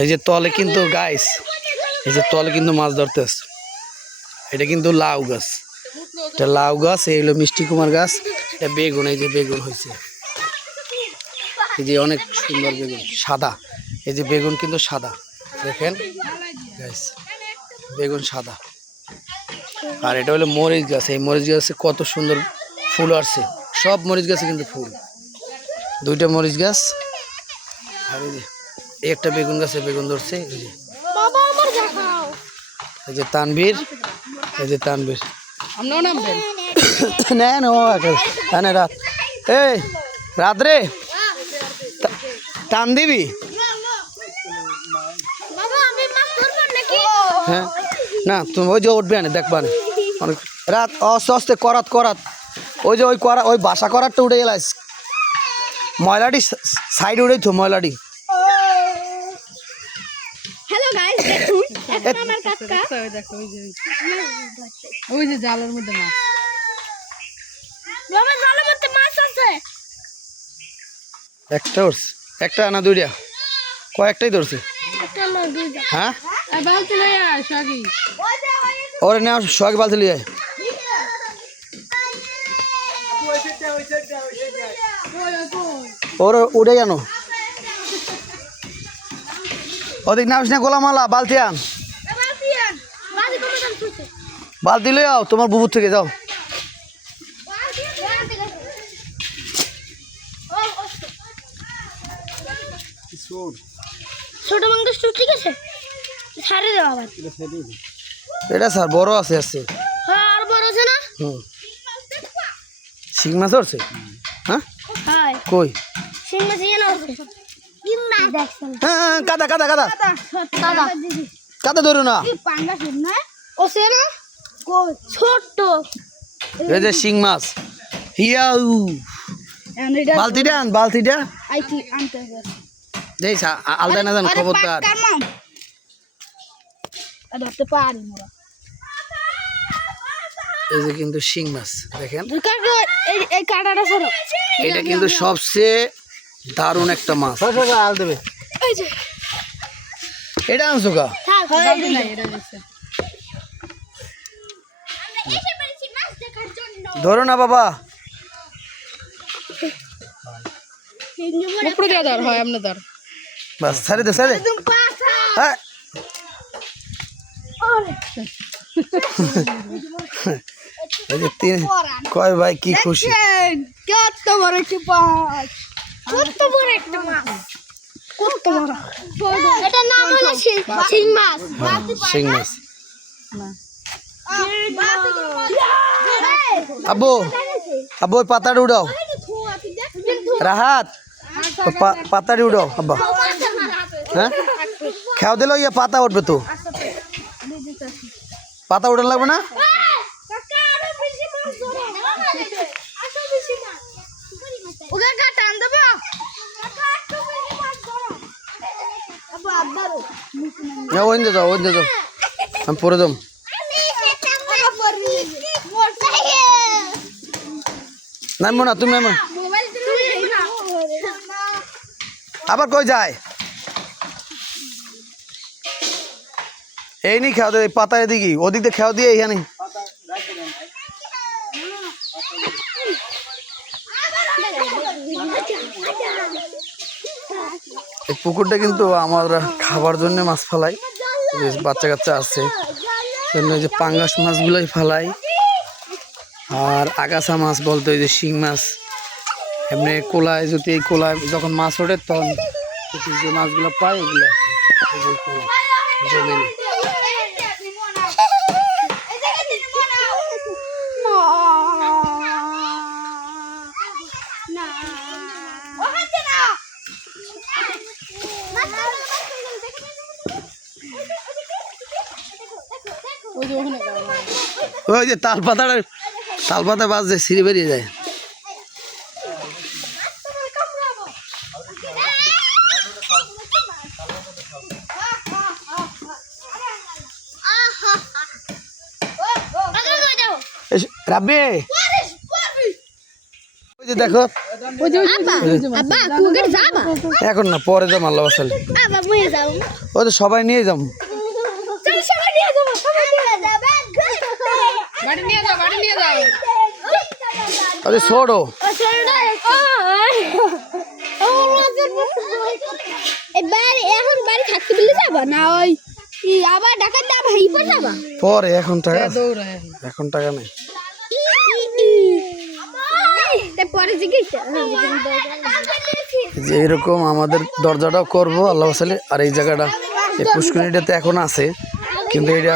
এই যে তলে কিন্তু গাইস, এই যে তলে কিন্তু মাছ ধরতে আসছে। এটা কিন্তু লাউ গাছ, এটা লাউ গাছ, এই হলো মিষ্টি কুমার গাছ, এটা বেগুন, এই যে বেগুন হয়েছে, এই যে অনেক সুন্দর বেগুন সাদা, এই যে বেগুন কিন্তু সাদা দেখেন গাইস, বেগুন সাদা। আর এটা হলো মরিচ গাছ, এই মরিচ গাছে কত সুন্দর ফুল আসছে, সব মরিচ গাছে কিন্তু ফুল, দুইটা মরিচ গাছ। আর এই যে একটা বেগুন গাছে বেগুন ধরছে, এই যে তানভীর, এই যে তানভীর নেন ও রাত, এই রাত রে টান দিবি, হ্যাঁ না তুমি ওই যে উঠবে না দেখবা না অনেক রাত আস্তে আস্তে করাত করাত, ওই যে ওই করা ওই বাসা করাতটা উঠে গেল, ময়লাটি সাইড উঠেই তো ময়লাটি। হ্যালো গাইস, দেখুন এখন আমার কাকা ওই যে জালের মধ্যে মাছ, বাবা জালের মধ্যে মাছ আছে, একটা ধরছে, একটা না দুইটা, কয়েকটাই ধরছে, একটা না দুইটা, হ্যাঁ বালতি লইয়া সগি ওরে না সোয়াগ বালতি লিয়ে ওর উঠে কেন ওদিক নামিস না, গোলামালা বালতি আন, বালতি লই আও তোমার বুবুর থেকে যাও। ছোট মাংস ঠিক আছে, ছাড়ে দাও আবার, এটা স্যার বড় আছে আসছে, হ্যাঁ আর বড় আছে না, শিং মাছ ধরছে, হ্যাঁ হ্যাঁ কই শিং মাছ ইয়ে না আছে, শিং মাছ দেখছেন, হ্যাঁ কাদা কাদা কাদা দাদা কাদা ধরো না, কি পাঙ্গা শিং না ও সে না কই ছোট, এই যে শিং মাছ হিয়াউ, বালতিটা আন বালতিটা, আইটি আনতে হবে, এই আলদা না জান খবরদার, ধরতে পারি মোরা, এই যে কিন্তু শিং মাছ দেখেন, এই কাঁটাটা সরো, এটা কিন্তু সবচেয়ে দারুণ একটা মাছ, আল দেবে এই যে এটা আনছো কা, বালতি নাই এটা দিছে, আমরা এসে পড়েছি মাছ দেখার জন্য, ধরো না বাবা, উপরে দিয়ে ধর হয় আপনি ধর, বাস ছাড়ে দে ছাড়ে, একদম পাছা, হ্যাঁ আরে এই যে তিন কয় ভাই কি খুশি, কত বড় একটা মাছ, কত বড় একটা মাছ, কত বড়, এটা নাম হলো শিং মাছ, শিং মাছ। আব্বু আব্বু ওই পাতাটা উঠাও, রাহাত পাতাটি উঠাও আব্বা, হ্যাঁ খেয়াও দিল ইয়ে পাতা উঠবে তো, পাতা উঠানো লাগবে না, ওইন্দে যাও ওইন্দে যাও, আমি পরে যাম, নামবো না তুমি নামো, আবার কই যায়, এই নি খেয়াও দে পাতা এদিকে ওদিক দিয়ে খেয়াও দিয়ে এইখানে, এই পুকুরটা কিন্তু আমরা খাবার জন্য মাছ ফেলাই, বাচ্চা কাচ্চা আছে জন্য যে পাঙ্গাস মাছগুলোই ফেলাই, আর আগাছা মাছ বলতে ওই যে শিং মাছ, এমনি কোলায় যদি এই কোলায় যখন মাছ ওঠে তখন যে মাছগুলো পায় এগুলো জমিনে, ওই যে তাল পাতা বাজছে ছিঁড়ে বেরিয়ে যায়, রাব্বি যে দেখো আব্বা কুকুর যাবা এখন না পরে যাম আল্লাহ বাসালে আব্বা মই যাও ও তো সবাই নিয়ে যাম চল সবাই নিয়ে যাবো সবাই নিয়ে যাবে বাড়ি নিয়ে যাও আরে ছোড়ো বাড়ি এখন বাড়ি থাকতে বলে যাবা না ওই আবার ঢাকা যা ভাই পর যাবা পরে এখন টাকা দৌড়ায় এখন টাকা নেই পরে জিজ্ঞেস যে এরকম আমাদের দরজাটাও করবো আল্লাহ বাসালে আর এই জায়গাটা এই পুষ্করিণীটাতে এখন আছে কিন্তু এটা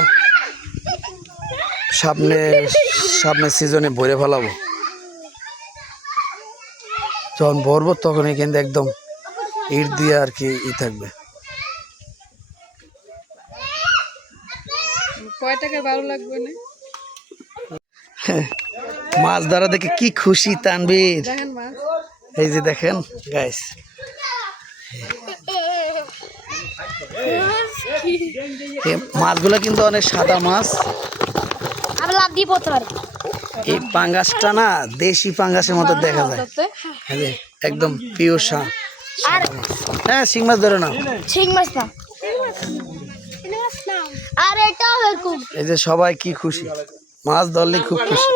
সামনের সিজনে ভরে ফেলাবো যখন ভরবো তখনই কিন্তু একদম ইট দিয়ে আর কি থাকবে কয় টাকা ভালো লাগবে না মাছ ধরা দেখে কি খুশি তানবীর দেখেন মাছ এই যে দেখেন গাইস মাছগুলো কিন্তু অনেক সাদা মাছ আমি লাভ দিয়ে পড়তে পারি এই পাঙ্গাসটা না দেশি পাঙ্গাসের মতো দেখা যায় এই যে একদম পিওর আর হ্যাঁ শিং মাছ ধরে না শিং মাছ না আর এটাও এরকম এই যে সবাই কি খুশি মাছ ধরলে খুব খুশি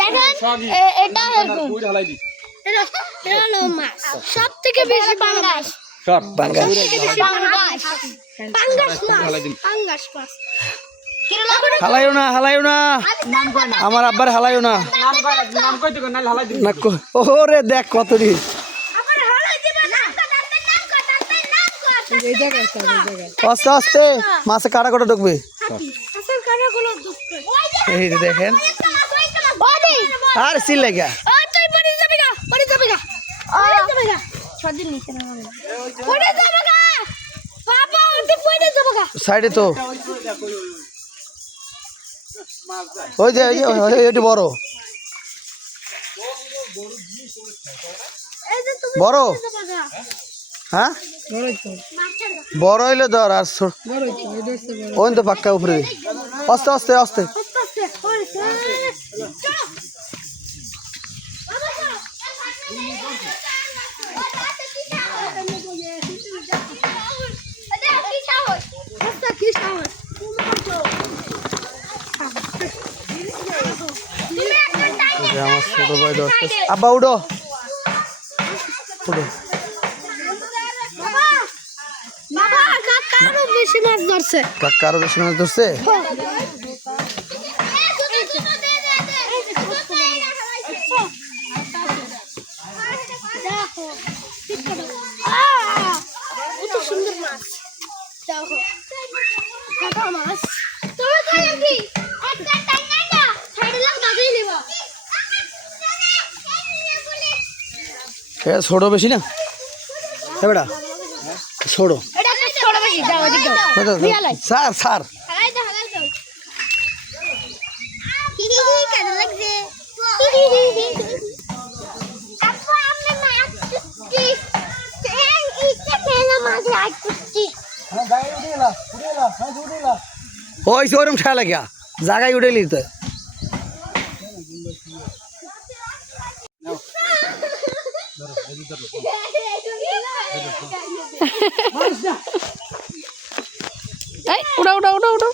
দেখেন এটাও এরকম এটা হলো মাছ সব থেকে বেশি পাঙ্গাস পাঙ্গাস পাঙ্গাস মাছ হালাইও না আমার আব্বার হালাইও না না ওরে দেখ কত দিন এই জায়গায় সব এই জায়গায় আস্তে আস্তে মাছে কাটা কাটা ঢুকবে এই যে দেখেন আর সিল লাগা সাইডে তো ওই যে এটি বড় বড় হ্যাঁ বড়ই তো বড় হইলে ধর আর বড়ই তো এটা হচ্ছে বড় ওই তো পাক্কা উপরে আস্তে আস্তে আস্তে আমার ছোট ভাই ধরতে আব্বা উঠো উঠো কারো বেশি মাছ ধরছে কাকা আরো বেশি মাছ ধরছে সুন্দর মাছ দেখো কাটা মাছ তুমি খাই কি একটা টাইম নাই না ছাড়লাম দাদুই নিব ছোট বেশি না বেটা ছোট এটা ছোট বেশি যাও এদিকে স্যার স্যার হালাই দাও কেমন লাগছে আপু আমি মাছ দিচ্ছি এইটা কেন মাছ রাখছি ওই শোরুম খেলা গিয়া জায়গায় উঠে লিতে এই উড়া উড়া উড়া উড়া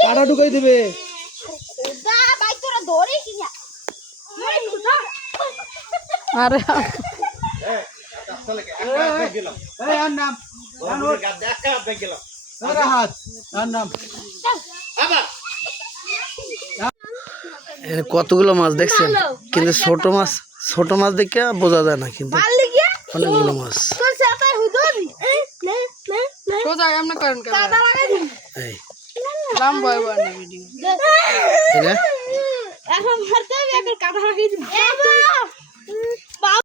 কাটা ঢুকাই দিবে আরে কতগুলো মাছ দেখছেন কিন্তু ছোট মাছ দেখে বোঝা যায় না কিন্তু অনেকগুলো মাছ সোজা এমন করেন কেন এই লম্বা হইব না ভিডিও এটা এখন মারতে হবে এখন কাটা লাগাই দিন